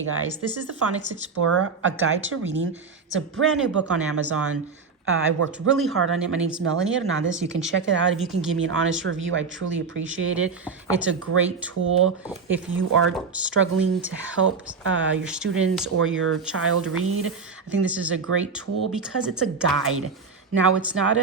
Hey guys, this is the Phonics Explorer, a guide to reading. It's a brand new book on Amazon. I worked really hard on it. My name's Melanie Hernandez. You can check it out. If you can give me an honest review, I truly appreciate it. It's a great tool if you are struggling to help your students or your child read. I think this is a great tool because it's a guide. Now, it's not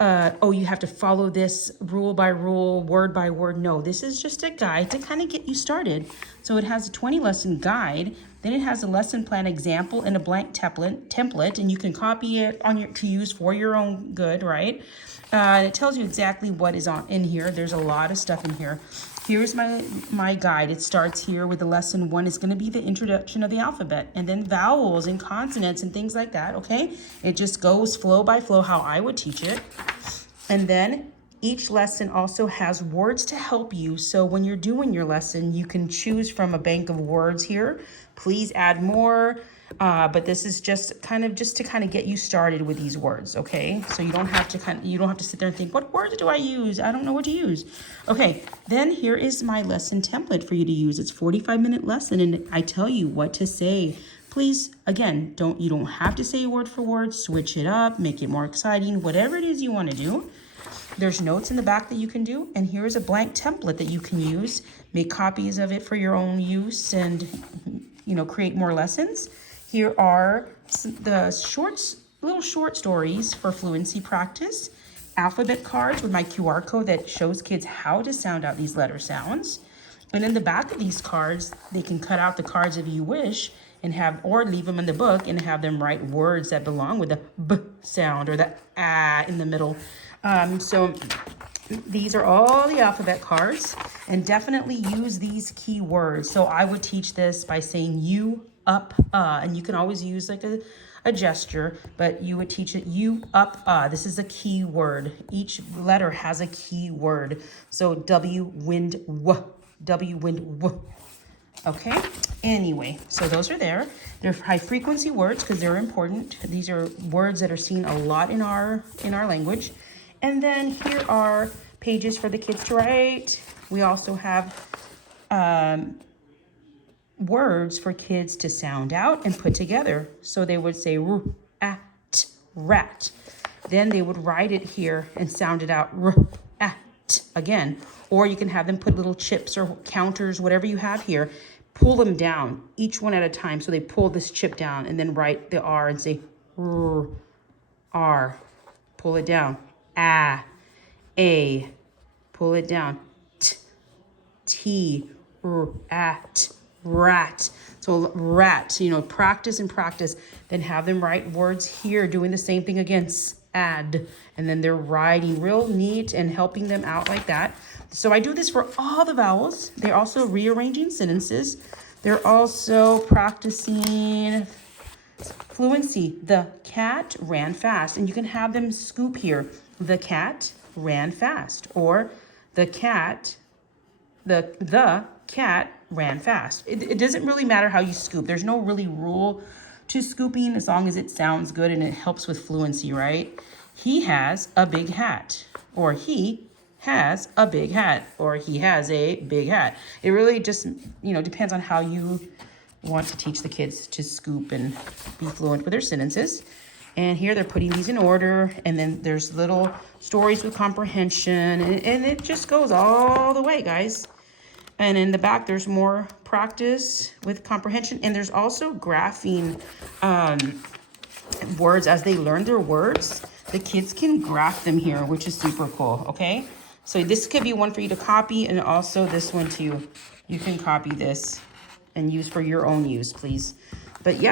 oh, you have to follow this rule by rule, word by word. No, this is just a guide to kind of get you started. So it has a 20 lesson guide. Then it has a lesson plan example and a blank template, and you can copy it on to use for your own good, right? And it tells you exactly what is in here. There's a lot of stuff in here. Here's my guide. It starts here with the lesson 1 is going to be the introduction of the alphabet, and then vowels and consonants and things like that, okay? It just goes flow by flow how I would teach it. And then each lesson also has words to help you. So when you're doing your lesson, you can choose from a bank of words here. Please add more. But this is just to kind of get you started with these words, okay? So you don't have to sit there and think, what words do I use? I don't know what to use. Okay, then here is my lesson template for you to use. It's a 45-minute lesson, and I tell you what to say. Please, again, you don't have to say word for word. Switch it up, make it more exciting, whatever it is you want to do. There's notes in the back that you can do, and here is a blank template that you can use. Make copies of it for your own use and, create more lessons. Here are the little short stories for fluency practice, alphabet cards with my QR code that shows kids how to sound out these letter sounds. And in the back of these cards, they can cut out the cards if you wish and or leave them in the book and have them write words that belong with the B sound or the A in the middle. So these are all the alphabet cards, and definitely use these key words. So I would teach this by saying you, up, and you can always use like a gesture, but you would teach it you, up, this is a key word. Each letter has a key word. So W, wind, w, W, wind, w. Okay, anyway, so those are there. They're high frequency words because they're important. These are words that are seen a lot in our language. And then here are pages for the kids to write. We also have words for kids to sound out and put together. So they would say r-at, rat. Then they would write it here and sound it out r-at again. Or you can have them put little chips or counters, whatever you have here, pull them down, each one at a time. So they pull this chip down and then write the R and say R, pull it down. A, pull it down. T, rat, rat. So rat, practice and practice. Then have them write words here, doing the same thing again. Add, and then they're writing real neat and helping them out like that. So I do this for all the vowels. They're also rearranging sentences. They're also practicing fluency. The cat ran fast, and you can have them scoop here. The cat ran fast, or the cat ran fast. It doesn't really matter how you scoop. There's no really rule to scooping as long as it sounds good and it helps with fluency, right? He has a big hat, or he has a big hat, or he has a big hat. It really just, depends on how you want to teach the kids to scoop and be fluent with their sentences. And here they're putting these in order, and then there's little stories with comprehension, and it just goes all the way, guys. And in the back, there's more practice with comprehension, and there's also graphing words. As they learn their words, the kids can graph them here, which is super cool, okay? So this could be one for you to copy, and also this one too. You can copy this and use for your own use, please. But yeah.